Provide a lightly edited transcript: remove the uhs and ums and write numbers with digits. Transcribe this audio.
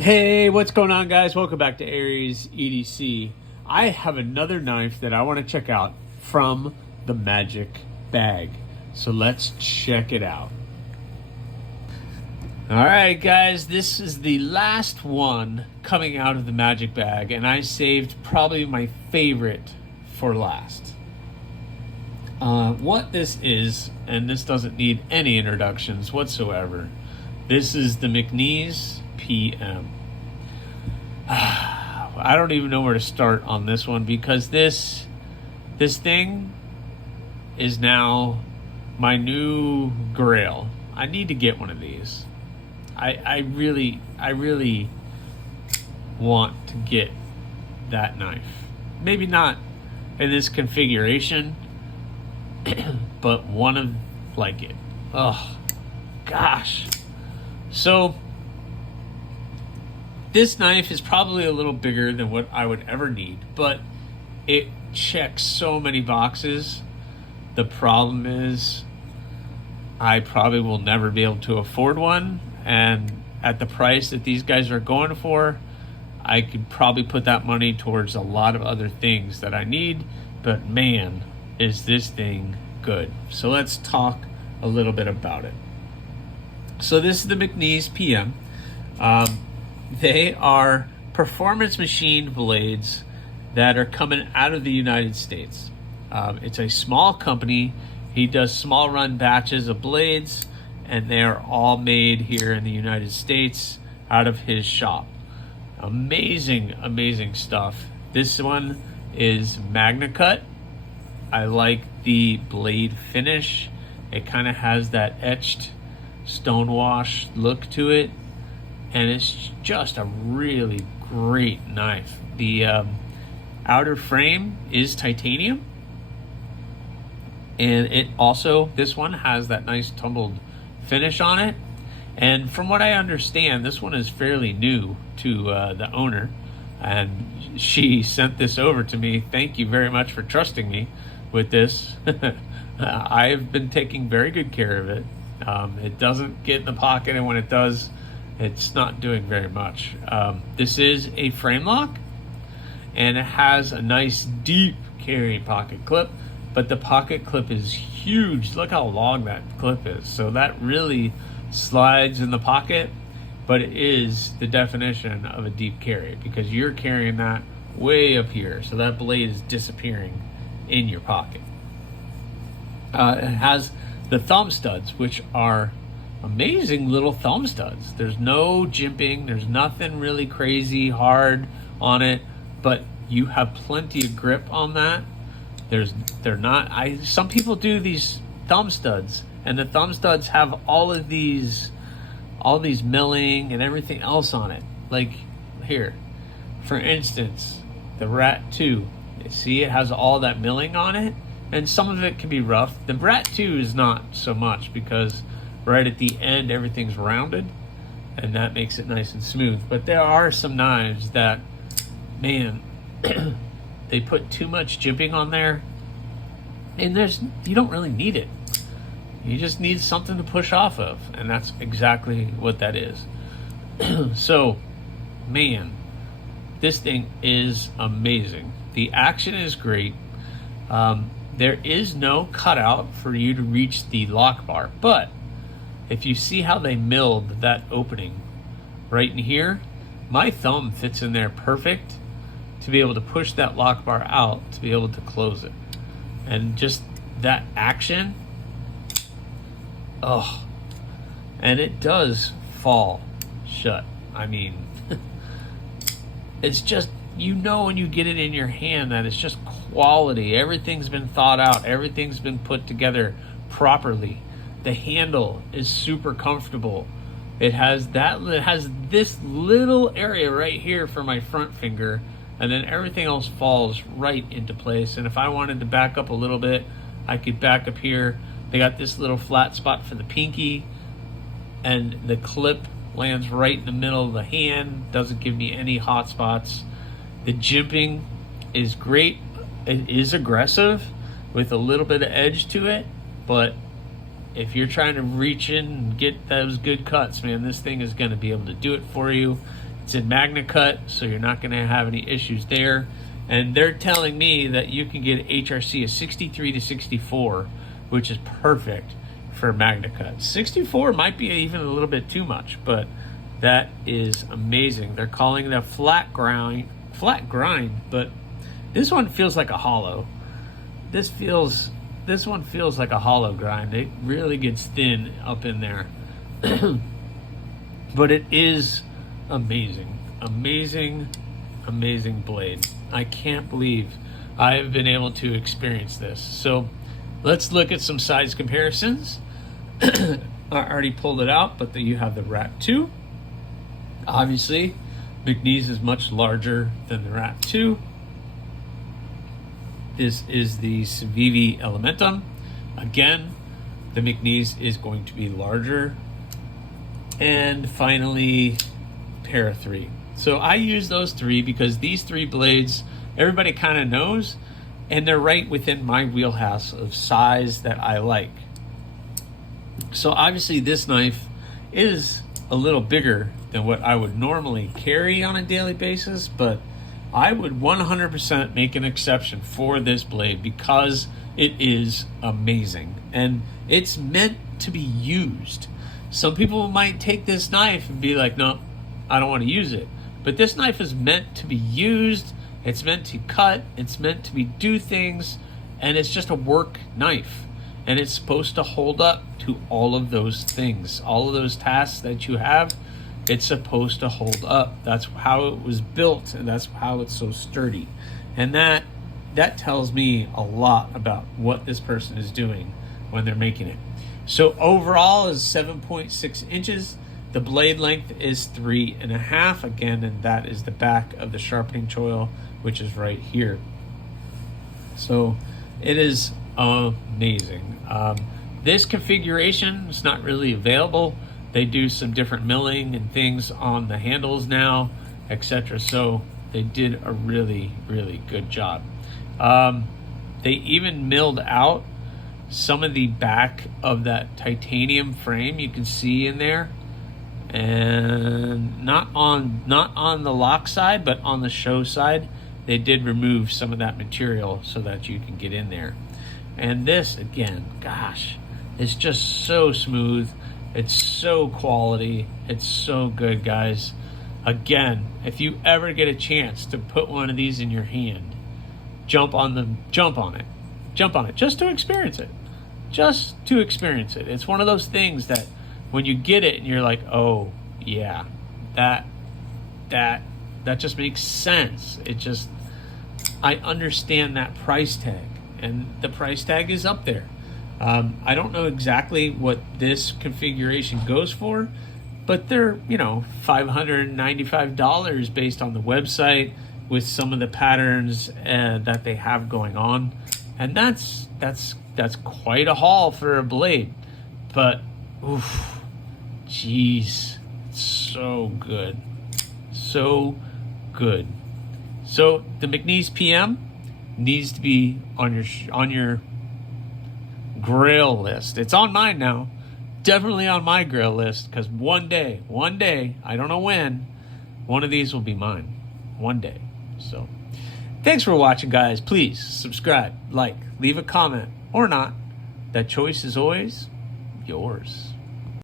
Hey, what's going on, guys? Welcome back to AriesEDC. I have another knife that I want to check out from the Magic Bag. So let's check it out. All right, guys, this is the last one coming out of the Magic Bag, and I saved probably my favorite for last. What this is, and this doesn't need any introductions whatsoever, this is the MCNees PM. I don't even know where to start on this one because this thing is now my new grail. I need to get one of these. I really want to get that knife. Maybe not in this configuration, but one of like it. Oh gosh. So this knife is probably a little bigger than what I would ever need, but it checks so many boxes. The problem is I probably will never be able to afford one, and at the price that these guys are going for, I could probably put that money towards a lot of other things that I need, but man, is this thing good. So let's talk a little bit about it. So this is the MCNees PM. They are performance machine blades that are coming out of the United States. It's a small company. He does small run batches of blades, and they are all made here in the United States out of his shop. Amazing, amazing stuff. This one is Magna Cut. I like the blade finish. It kind of has that etched stonewash look to it, and it's just a really great knife. The outer frame is titanium, and it also, this one has that nice tumbled finish on it. And from what I understand, this one is fairly new to the owner, and she sent this over to me. Thank you very much for trusting me with this. I've been taking very good care of it. It doesn't get in the pocket, and when it does, it's not doing very much. This is a frame lock, and it has a nice deep carry pocket clip, but the pocket clip is huge. Look how long that clip is. So that really slides in the pocket, but it is the definition of a deep carry because you're carrying that way up here. So that blade is disappearing in your pocket. It has the thumb studs, which are amazing little thumb studs. There's no jimping. There's nothing really crazy hard on it, but you have plenty of grip on that. They're not. Some people do these thumb studs, and the thumb studs have all these milling and everything else on it. Like here, for instance, the Rat 2. See, it has all that milling on it, and some of it can be rough. The Rat 2 is not so much because right at the end everything's rounded, and that makes it nice and smooth. But there are some knives that, man, they put too much jimping on there, and you don't really need it. You just need something to push off of, and that's exactly what that is. So, man, this thing is amazing. The action is great. There is no cutout for you to reach the lock bar, but if you see how they milled that opening right in here, my thumb fits in there perfect to be able to push that lock bar out to be able to close it. And just that action, oh, and it does fall shut. I mean, it's just, you know, when you get it in your hand that it's just quality. Everything's been thought out. Everything's been put together properly. The handle is super comfortable. It has this little area right here for my front finger, and then everything else falls right into place. And if I wanted to back up a little bit, I could back up here. They got this little flat spot for the pinky, and the clip lands right in the middle of the hand. Doesn't give me any hot spots. The jimping is great. It is aggressive with a little bit of edge to it, but if you're trying to reach in and get those good cuts, man, this thing is going to be able to do it for you. It's in Magna Cut, so you're not going to have any issues there. And they're telling me that you can get HRC of 63 to 64, which is perfect for Magna Cut. 64 might be even a little bit too much, but that is amazing. They're calling it a flat grind, but this one feels like a hollow. This one feels like a hollow grind. It really gets thin up in there. But it is amazing. Amazing blade. I can't believe I have been able to experience this. So let's look at some size comparisons. I already pulled it out, but you have the Rat 2. Obviously, MCNees is much larger than the Rat 2. This is the Civivi Elementum. Again, the MCNees is going to be larger. And finally, Para 3. So I use those three because these three blades, everybody kind of knows, and they're right within my wheelhouse of size that I like. So obviously this knife is a little bigger than what I would normally carry on a daily basis, but I would 100% make an exception for this blade because it is amazing and it's meant to be used. Some people might take this knife and be like, no, I don't want to use it. But this knife is meant to be used. It's meant to cut. It's meant to do things. And it's just a work knife. And it's supposed to hold up to all of those things. All of those tasks that you have, it's supposed to hold up. That's how it was built, and that's how it's so sturdy. And that tells me a lot about what this person is doing when they're making it. So overall is 7.6 inches. The blade length is 3.5 again, and that is the back of the sharpening choil, which is right here. So it is amazing. This configuration is not really available. They do some different milling and things on the handles now, etc. So they did a really good job. They even milled out some of the back of that titanium frame you can see in there, and not on the lock side, but on the show side, they did remove some of that material so that you can get in there. And this, again, gosh, it's just so smooth. It's so quality. It's so good, guys. Again, if you ever get a chance to put one of these in your hand, jump on it just to experience it. It's one of those things that when you get it and you're like, oh yeah, that just makes sense. I understand that price tag, and the price tag is up there. I don't know exactly what this configuration goes for, but they're, $595 based on the website with some of the patterns that they have going on. And that's quite a haul for a blade. But, oof, jeez, it's so good. So good. So the MCNees PM needs to be on your grail list. It's on mine now. Definitely on my grail list, because one day, I don't know when, one of these will be mine. One day. So thanks for watching, guys. Please subscribe, like, leave a comment, or not. That choice is always yours.